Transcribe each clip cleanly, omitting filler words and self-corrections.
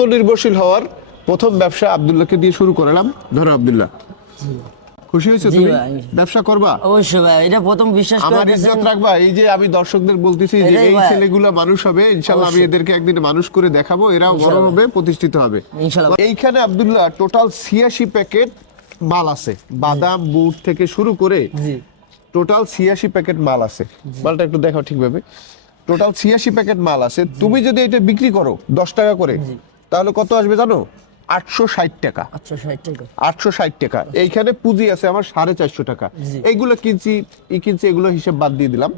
আত্মনির্ভরশীল হওয়ার প্রথম ব্যবসা আব্দুল্লাহকে দিয়ে শুরু করলাম। ধরো আব্দুল্লাহ, খুশি হয়েছে তুমি? ব্যবসা করবা? অবশ্যই ভাই, এটা প্রথম বিশ্বাস করে আমার ইজ্জত রাখবা। এই যে আমি দর্শকদের বলতেছি যে এই ছেলেগুলা মানুষ হবে ইনশাআল্লাহ, আমি এদেরকে একদিন মানুষ করে দেখাবো, এরাও বড় হবে, প্রতিষ্ঠিত হবে ইনশাআল্লাহ। এইখানে আব্দুল্লাহ টোটাল 86 প্যাকেট মাল আছে, বাদাম বুট থেকে শুরু করে টোটাল 86 প্যাকেট মাল আছে। মালটা একটু দেখাও ঠিকভাবে। টোটাল 86 প্যাকেট মাল আছে। তুমি যদি এটা বিক্রি করো 10 টাকা করে, তাহলে কত আসবে জানো? 860 টাকা। 860 টাকা। এইখানে পুঁজি আছে আমার 450 টাকা। এইগুলো কিনছি এগুলো হিসাব বাদ দিয়ে দিলাম,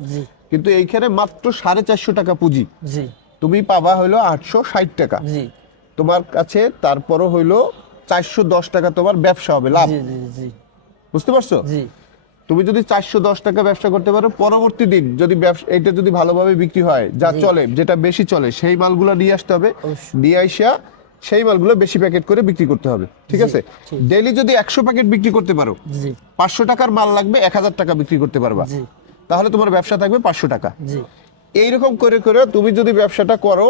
কিন্তু এইখানে মাত্র 450 টাকা পুঁজি। তুমি পাবা হইলো 860 টাকা তোমার কাছে। তারপরও হইলো 410 টাকা তোমার ব্যবসা হবে, লাভ। বুঝতে পারছো? তুমি যদি 410 টাকা ব্যবসা করতে পারো, পরবর্তী দিন যদি এটা যদি ভালোভাবে বিক্রি হয়, যা চলে, যেটা বেশি চলে, সেই মালগুলো নিয়ে আসতে হবে। নিয়ে আইসা সেই মালগুলো বেশি প্যাকেট করে বিক্রি করতে হবে, ঠিক আছে? ডেইলি যদি 100 প্যাকেট বিক্রি করতে পারো, 500 টাকার মাল লাগবে, 1000 টাকা বিক্রি করতে পারবা, তাহলে তোমার ব্যবসা থাকবে 500 টাকা। এইরকম করে করে তুমি যদি ব্যবসাটা করো,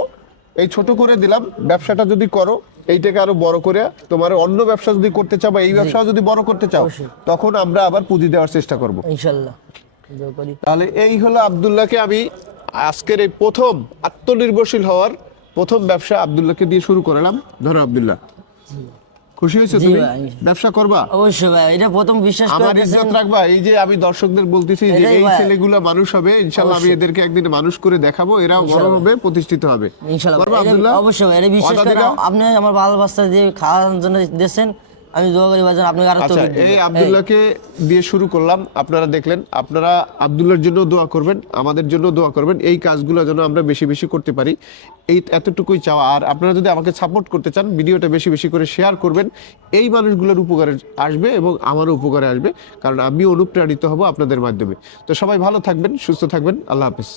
এই ছোট করে দিলাম, ব্যবসাটা যদি করো, এইটাকে আরো বড় করে তোমার অন্য ব্যবসা যদি করতে চাও বা এই ব্যবসা যদি বড় করতে চাও, তখন আমরা আবার পুঁজি দেওয়ার চেষ্টা করব ইনশাআল্লাহ। তাহলে এই হলো আব্দুল্লাহকে আমি আজকের এই প্রথম আত্মনির্ভরশীল হওয়ার প্রথম ব্যবসা আব্দুল্লাহকে দিয়ে শুরু করলাম। ধরো আব্দুল্লাহ, খুশি হয়েছে তুমি? ব্যবসা করবা? অবশ্যই ভাই, এটা প্রথম বিশ্বাস করে আমার ইজ্জত রাখবা। এই যে আমি দর্শকদের বলতেছি যে এই ছেলেগুলা মানুষ হবে ইনশাআল্লাহ, আমি এদেরকে একদিন মানুষ করে দেখাবো, এরাও বড় হবে, প্রতিষ্ঠিত হবে ইনশাআল্লাহ। আব্দুল্লাহ অবশ্যই ভাই, এটা বিশ্বাস করে আপনি আমার ভালোবাসা দিয়ে খাওয়ার জন্য দিয়েছেন, আমি দোয়া করি ভাইজান আপনাকে আরো তৌফিক দিন। এই আব্দুল্লাহকে দিয়ে শুরু করলাম, আপনারা দেখলেন। আপনারা আব্দুল্লাহর জন্য দোয়া করবেন, আমাদের জন্য দোয়া করবেন, এই কাজগুলো যেন আমরা বেশি বেশি করতে পারি, এই এতটুকুই চাওয়া। আর আপনারা যদি আমাকে সাপোর্ট করতে চান, ভিডিওটা বেশি বেশি করে শেয়ার করবেন। এই মানুষগুলোর উপকারে আসবে এবং আমারও উপকারে আসবে, কারণ আমি অনুপ্রাণিত হব আপনাদের মাধ্যমে। তো সবাই ভালো থাকবেন, সুস্থ থাকবেন। আল্লাহ হাফেজ।